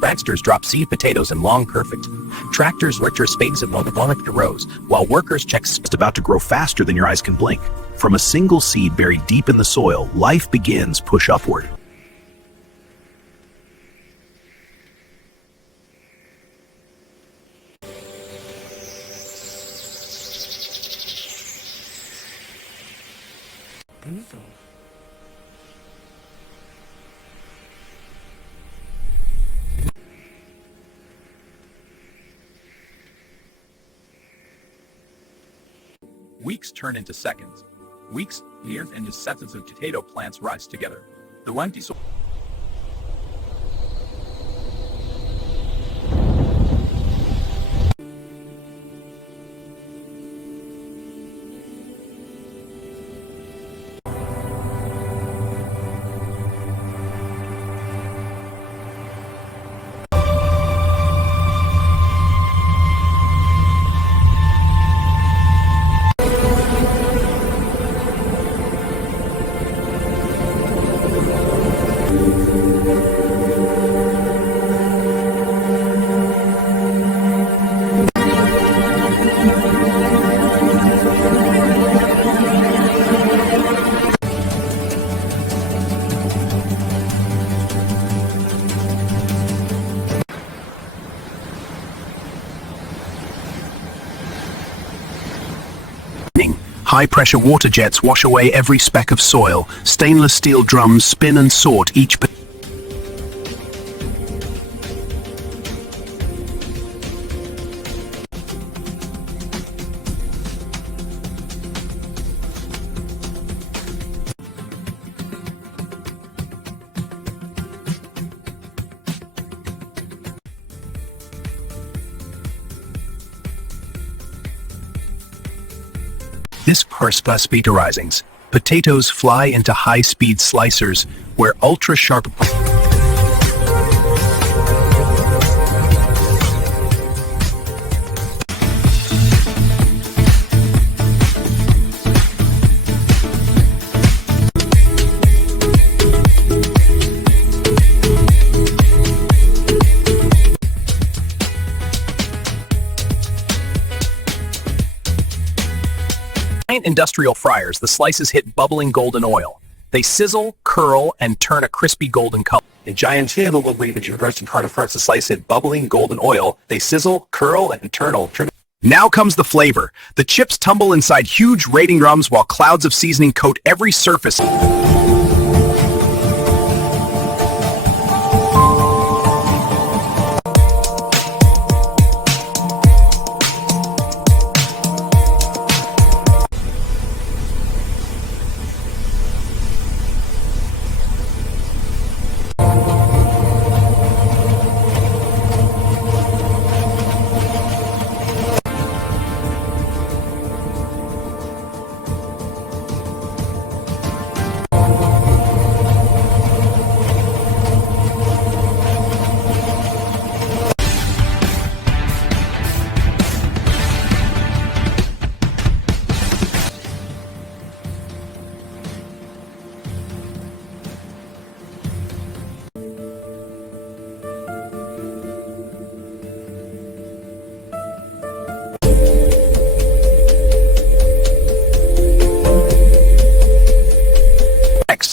Dragsters drop seed potatoes in long perfect. Tractors richer spades and monoclonic rows, while workers check Just about to grow faster than your eyes can blink. From a single seed buried deep in the soil, life begins push upward. Weeks turn into seconds. Weeks, years, and just seconds of potato plants rise together. The empty soil. High-pressure water jets wash away every speck of soil. Stainless steel drums spin and sort each. This first speeder risings. Potatoes fly into high-speed slicers where ultra-sharp industrial fryers, the slices hit bubbling golden oil. They sizzle, curl, and turn a crispy golden color. In giant channel will leave that your person part of first the slice hit bubbling golden oil. They sizzle, curl, and turn. Now comes the flavor. The chips tumble inside huge rating drums while clouds of seasoning coat every surface.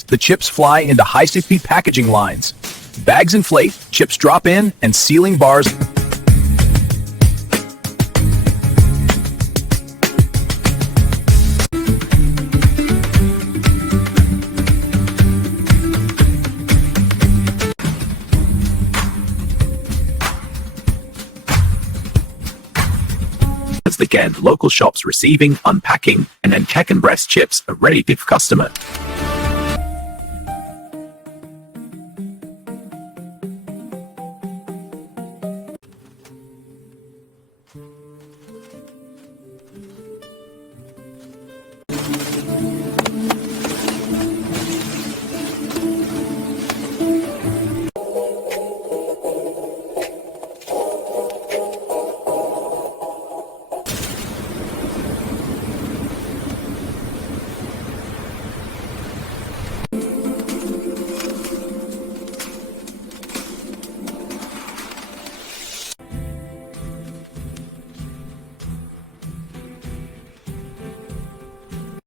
The chips fly into high-speed packaging lines. Bags inflate, chips drop in, and sealing bars. Again, local shops receiving, unpacking, and then tech and breast chips are ready for customer.